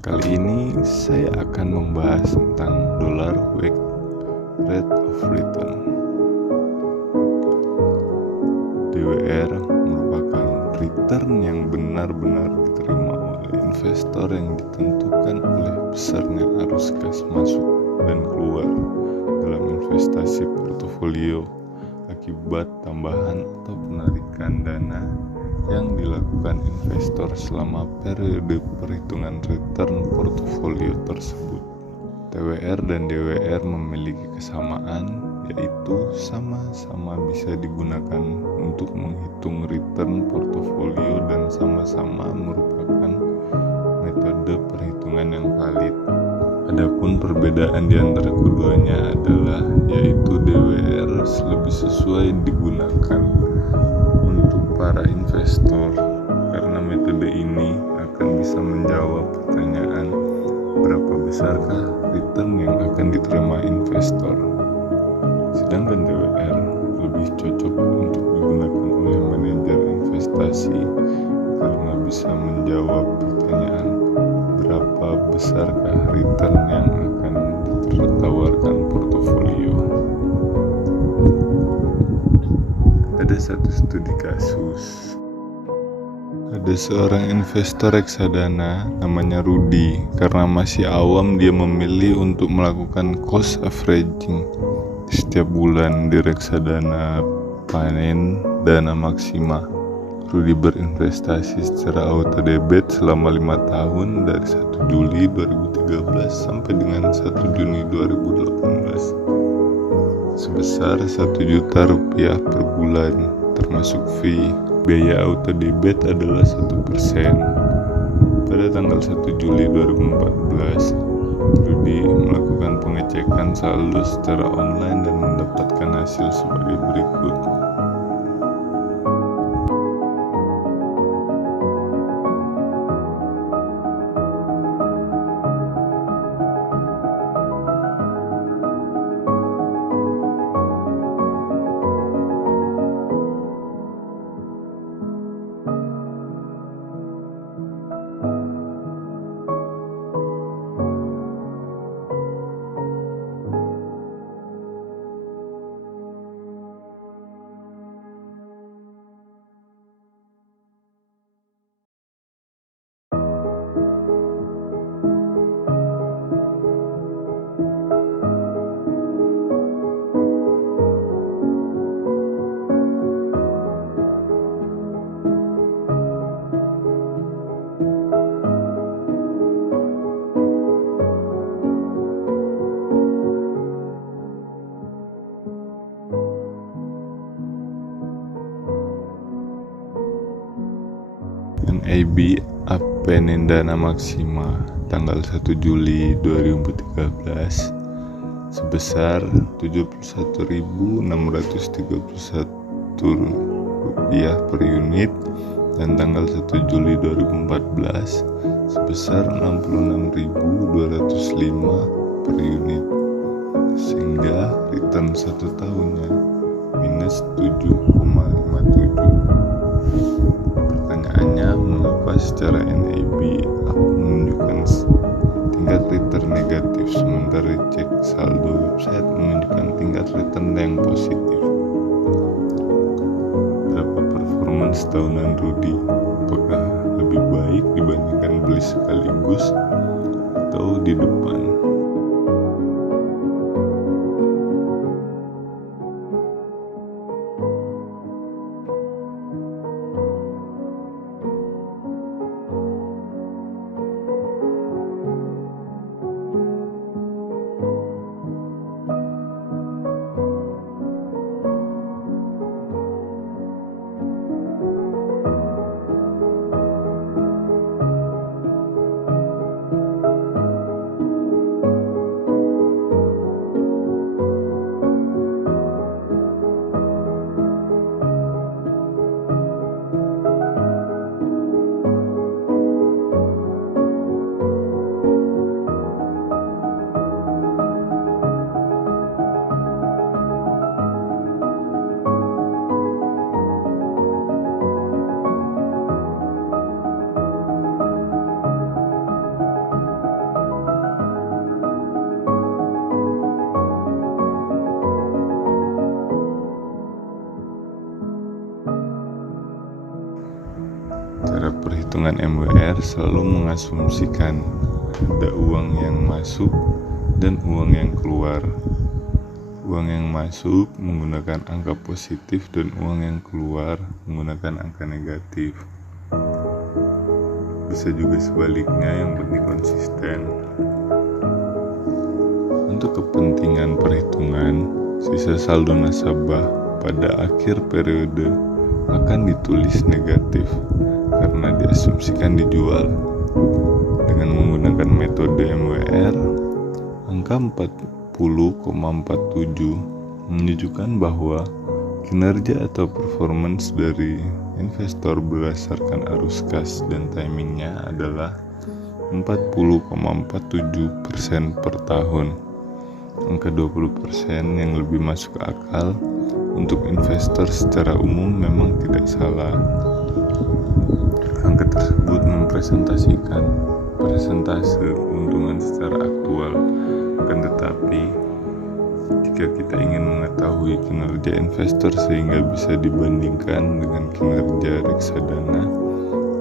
Kali ini saya akan membahas tentang dollar weight rate of return. DWR merupakan return yang benar-benar diterima oleh investor yang ditentukan oleh besarnya arus kas masuk dan keluar dalam investasi portofolio akibat tambahan atau penarikan dana yang dilakukan investor selama periode perhitungan return portofolio tersebut. TWR dan DWR memiliki kesamaan, yaitu sama-sama bisa digunakan untuk menghitung return portofolio dan sama-sama merupakan metode perhitungan yang valid. Adapun perbedaan di antara keduanya adalah yaitu DWR lebih sesuai digunakan untuk para investor karena metode ini akan bisa menjawab pertanyaan berapa besarkah return yang akan diterima investor. Sedangkan DWR lebih cocok untuk digunakan oleh manajer investasi karena bisa menjawab pertanyaan berapa besarkah return yang akan ditawarkan portofolio. Ada satu studi kasus. Ada seorang investor reksadana namanya Rudy. Karena masih awam, dia memilih untuk melakukan cost averaging setiap bulan di reksadana panen dana maksima. Rudy berinvestasi secara auto debit selama 5 tahun dari 1 Juli 2013 sampai dengan 1 Juni 2018 sebesar Rp1.000.000 per bulan termasuk fee. Biaya auto debit adalah 1%. Pada tanggal 1 Juli 2014, Rudy melakukan pengecekan saldo secara online dan mendapatkan hasil sebagai berikut. NAB panen dana maksima tanggal 1 Juli 2013 sebesar Rp71.631 per unit dan tanggal 1 Juli 2014 sebesar Rp66.205 per unit, sehingga return 1 tahunnya minus 7,57. Pertanyaannya, mengapa secara NAB menunjukkan tingkat return negatif sementara cek saldo website menunjukkan tingkat return yang positif? Berapa performance tahunan Rudy? Apakah lebih baik dibandingkan beli sekaligus atau di depan? perhitungan MWR selalu mengasumsikan ada uang yang masuk dan uang yang keluar. Uang yang masuk menggunakan angka positif dan uang yang keluar menggunakan angka negatif. Bisa juga sebaliknya, yang penting konsisten. Untuk kepentingan perhitungan, sisa saldo nasabah pada akhir periode akan ditulis negatif karena diasumsikan dijual. Dengan menggunakan metode MWR, angka 40,47 menunjukkan bahwa kinerja atau performance dari investor berdasarkan arus kas dan timingnya adalah 40,47% per tahun. Angka 20% yang lebih masuk akal untuk investor secara umum memang tidak salah. Angka tersebut mempresentasikan persentase keuntungan secara aktual. Akan tetapi, jika kita ingin mengetahui kinerja investor sehingga bisa dibandingkan dengan kinerja reksadana,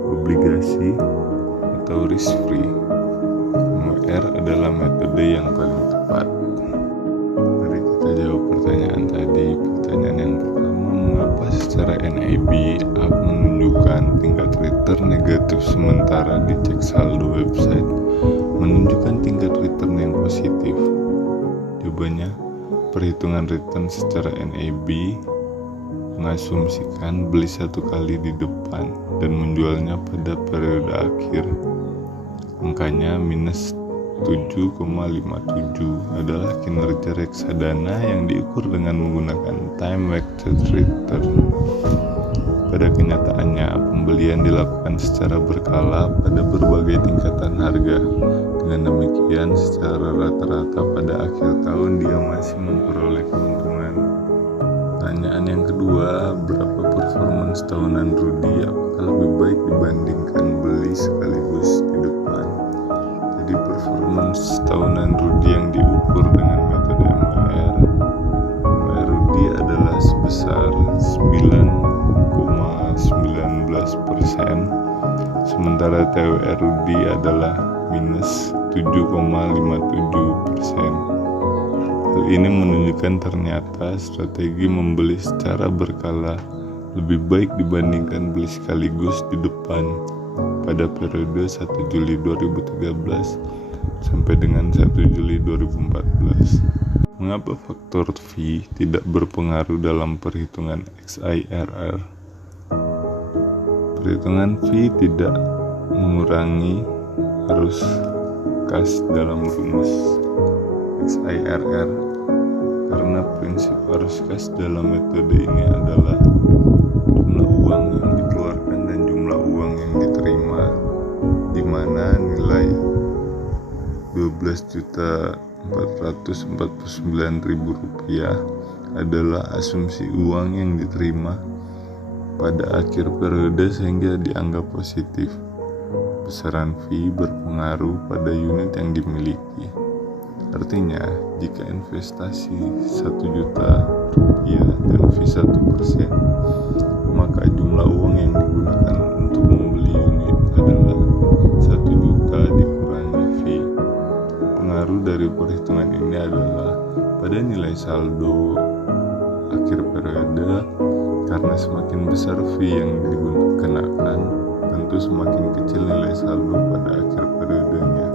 obligasi, atau risk free, MWR adalah metode yang paling tepat. Mari kita jawab pertanyaan tadi. Pertanyaan yang pertama, mengapa secara NAB up menunjukkan tingkat return negatif sementara di cek saldo website menunjukkan tingkat return yang positif? Jawabannya, perhitungan return secara NAB mengasumsikan beli satu kali di depan dan menjualnya pada periode akhir. Angkanya minus 7,57 adalah kinerja reksadana yang diukur dengan menggunakan time weighted return. Pada kenyataannya, pembelian dilakukan secara berkala pada berbagai tingkatan harga. Dengan demikian, secara rata-rata pada akhir tahun dia masih memperoleh keuntungan. Pertanyaan yang kedua, berapa performance tahunan Rudy? Apakah lebih baik dibandingkan beli sekaligus di depan? Jadi performance tahunan Rudy yang diukur dengan metode MWR Rudy adalah sebesar 9,19%, sementara TWR Rudy adalah minus 7,57%. Hal ini menunjukkan ternyata strategi membeli secara berkala lebih baik dibandingkan beli sekaligus di depan pada periode 1 Juli 2013 sampai dengan 1 Juli 2014. Mengapa faktor fee tidak berpengaruh dalam perhitungan XIRR? Perhitungan fee tidak mengurangi arus kas dalam rumus XIRR karena prinsip arus kas dalam metode ini adalah jumlah uang yang dikeluarkan dan jumlah uang yang diterima, di mana nilai 12.449.000 rupiah adalah asumsi uang yang diterima pada akhir periode sehingga dianggap positif. Besaran fee berpengaruh pada unit yang dimiliki. Artinya, jika investasi 1 juta rupiah dan fee 1%, maka jumlah uang yang digunakan untuk membeli unit adalah 1 juta dikurangi fee. Pengaruh dari perhitungan ini adalah pada nilai saldo akhir periode, karena semakin besar fee yang dikenakan, tentu semakin kecil nilai saldo pada akhir periodenya.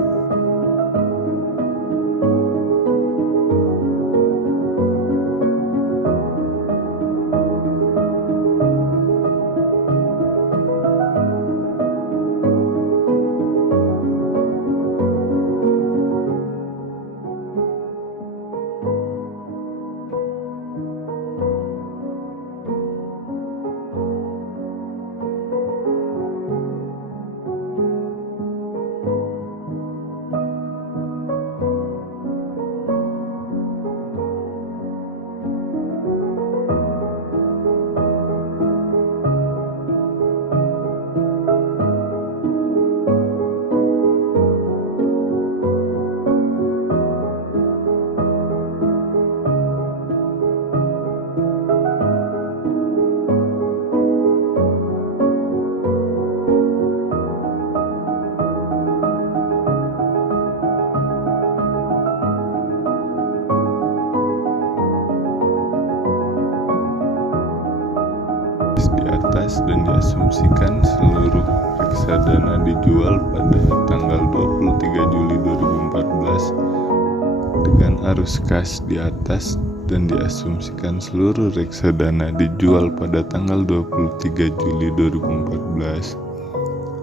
dan diasumsikan seluruh reksadana dijual pada tanggal 23 Juli 2014 dengan arus kas di atas, dan diasumsikan seluruh reksadana dijual pada tanggal 23 Juli 2014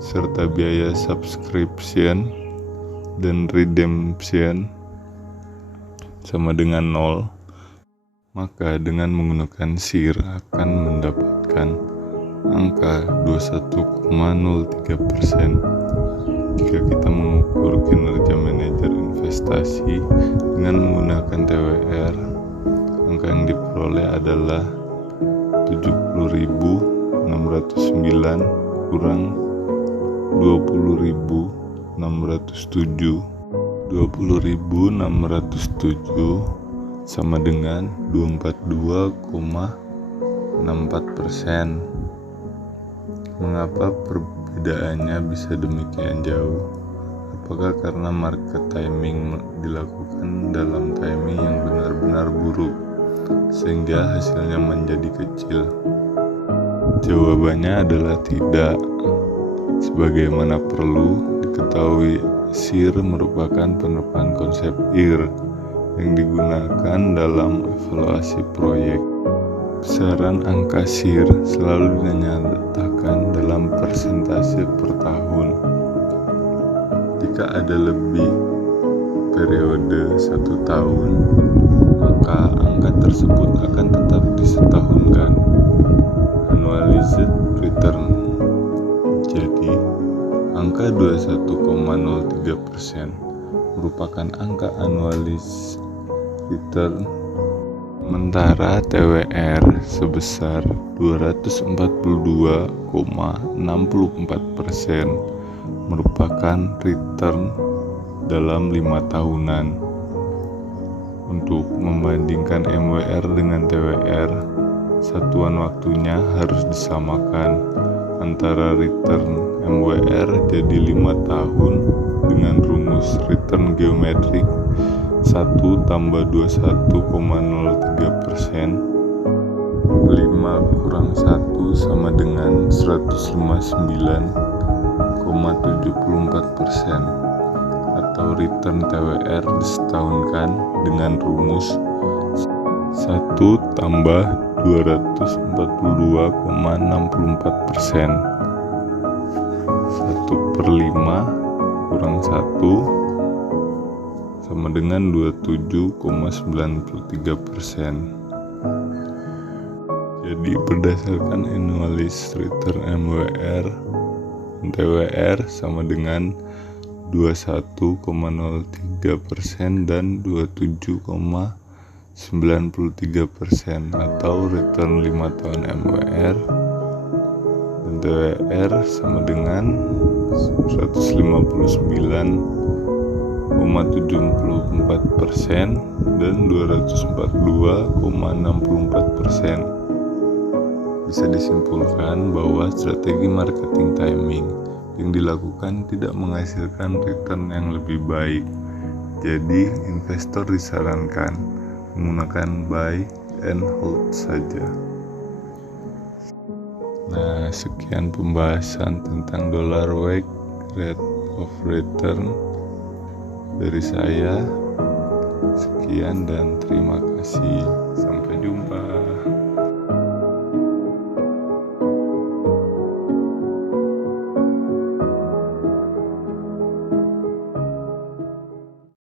serta biaya subscription dan redemption sama dengan 0, maka dengan menggunakan SIR akan mendapatkan angka 21,03%. Jika kita mengukur kinerja manajer investasi dengan menggunakan TWR, angka yang diperoleh adalah 70.609 kurang 20.607. 20.607 sama dengan 242,64%. Mengapa perbedaannya bisa demikian jauh? Apakah karena market timing dilakukan dalam timing yang benar-benar buruk sehingga hasilnya menjadi kecil? Jawabannya adalah tidak. Sebagaimana perlu diketahui, SIR merupakan penerapan konsep IR yang digunakan dalam evaluasi proyek. Besaran angka SIR selalu dinyatakan dalam persentase per tahun. Jika ada lebih periode 1 tahun, maka angka tersebut akan tetap disetahunkan, annualized return. Jadi, angka 21,03% merupakan angka annualized return, sementara TWR sebesar 242,64% merupakan return dalam 5 tahunan. Untuk membandingkan MWR dengan TWR, satuan waktunya harus disamakan antara return MWR jadi 5 tahun dengan rumus return geometrik 1 tambah 21,03%, 5 kurang 1 sama dengan 159,74%, atau return TWR disetahunkan dengan rumus 1 tambah 242,64%, 1/5 kurang 1 sama dengan 27,93%. Jadi berdasarkan annualized return MWR, TWR sama dengan 21,03% dan 27,93%, atau return 5 tahun MWR dan TWR sama dengan 159,74% dan 242,64%. Bisa disimpulkan bahwa strategi marketing timing yang dilakukan tidak menghasilkan return yang lebih baik. Jadi, investor disarankan menggunakan buy and hold saja. Nah, sekian pembahasan tentang dollar weight rate of return dari saya. Sekian dan terima kasih. Sampai jumpa.